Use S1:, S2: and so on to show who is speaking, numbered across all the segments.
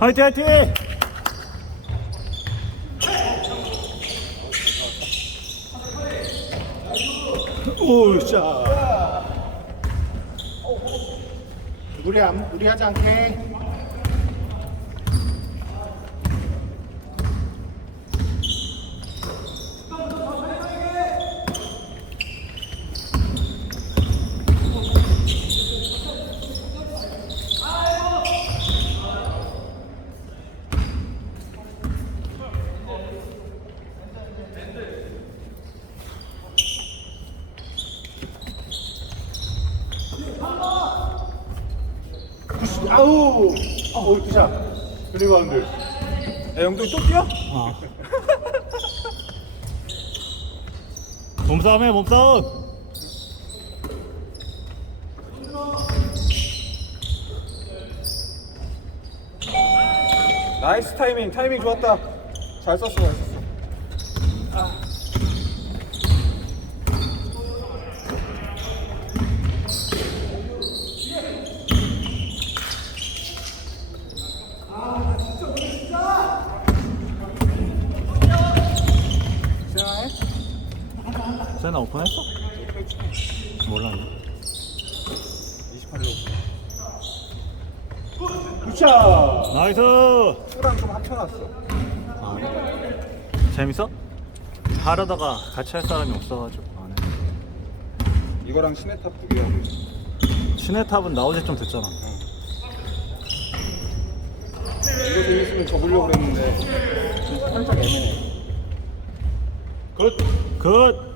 S1: 화이팅 화이팅! 오샤
S2: 무리 안 무리하지 않게. 아우. 어우 굿샷. 리바운드.
S3: 야 영동이 또 뛰어?
S1: 어. 몸싸움해 몸싸움
S3: 나이스 타이밍 타이밍 좋았다 잘 썼어 잘 썼어
S1: 세나 오픈했어? 몰랐네
S3: 28로
S2: 굿샷.
S1: 나이스
S3: 수랑 좀 합쳐놨어
S1: 아, 재밌어? 하려다가 같이 할 사람이 없어가지고 안 해.
S3: 이거랑 시네탑 두 개 하고 있어
S1: 시네탑은 나오지 좀 됐잖아
S3: 이거 재밌으면 접으려고 그랬는데 좀 살짝 애매해
S1: 굿! 굿!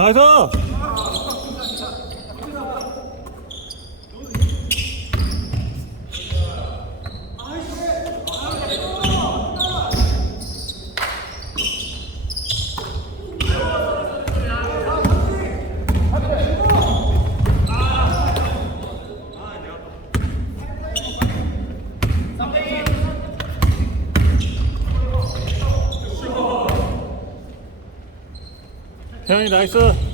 S1: 나이스! 태현이 나이스!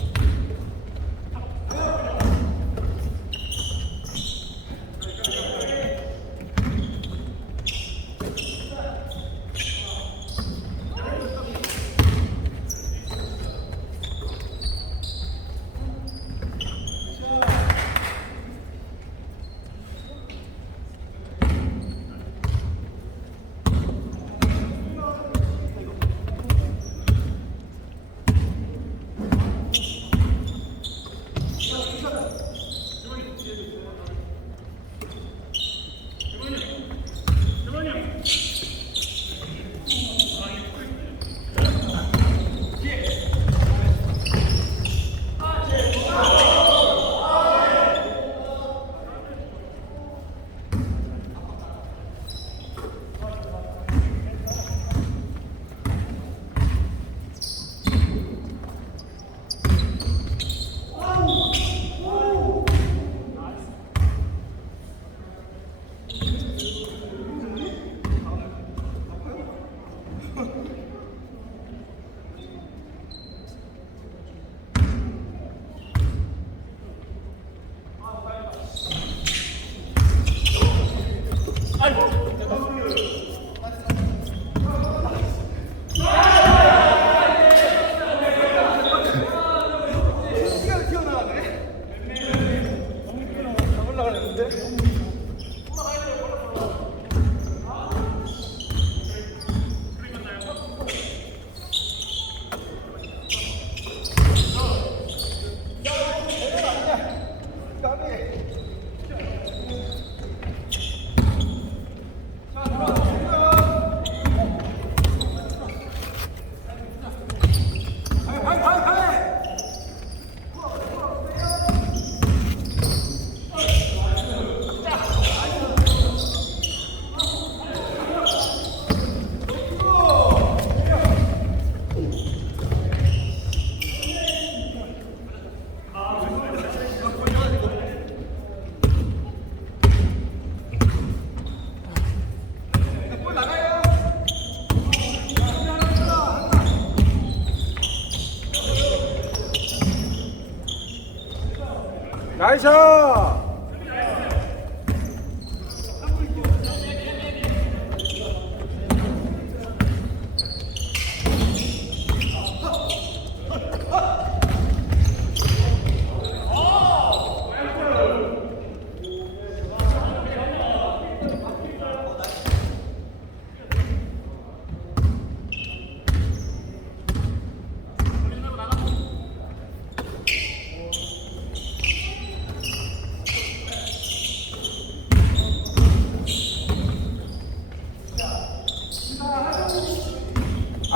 S3: 나이스!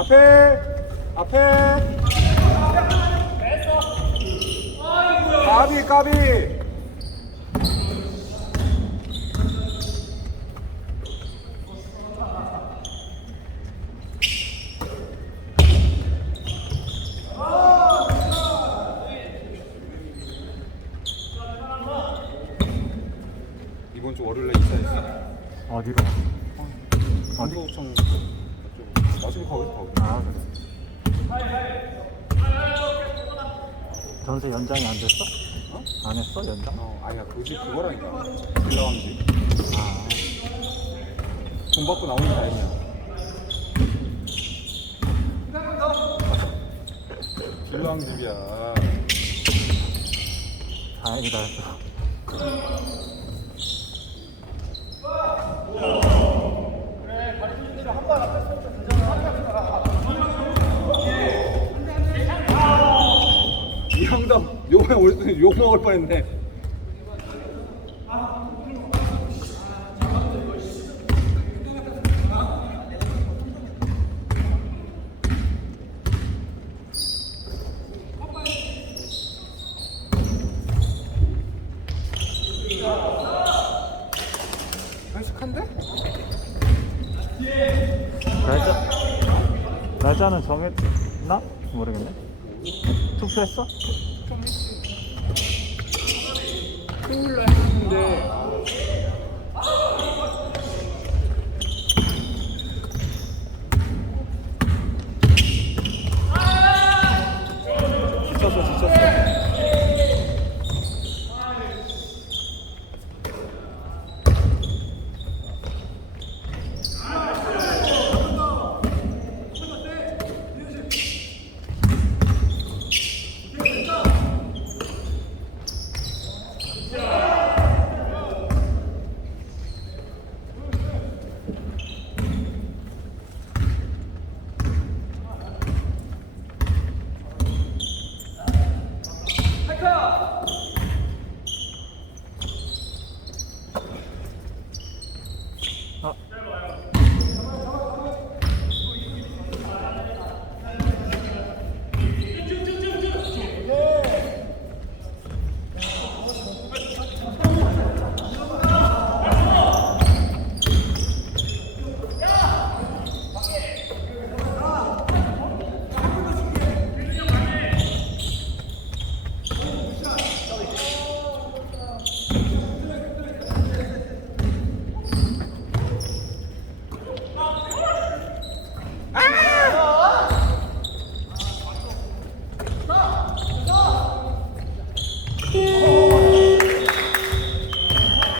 S3: 앞에 앞에 까비 까비 이번 주 월요일에 이사했어
S1: 어디로? 어디?
S3: 한국청 나중에 거기서 거기
S1: 아 그래. 전세 연장이 안 됐어?
S3: 어?
S1: 안 했어 연장?
S3: 어 아니야 그집 그거라니까 빌라왕집 아돈 받고 나오는 게 다행이야 빌라왕집이야
S1: 다행이다 했어.
S3: 이 형도 요번에 올때욕 먹을 뻔했네 한식한데?
S1: 날짜 날짜는 정했나? 모르겠네. 투표했어?
S3: 토요일날 했는데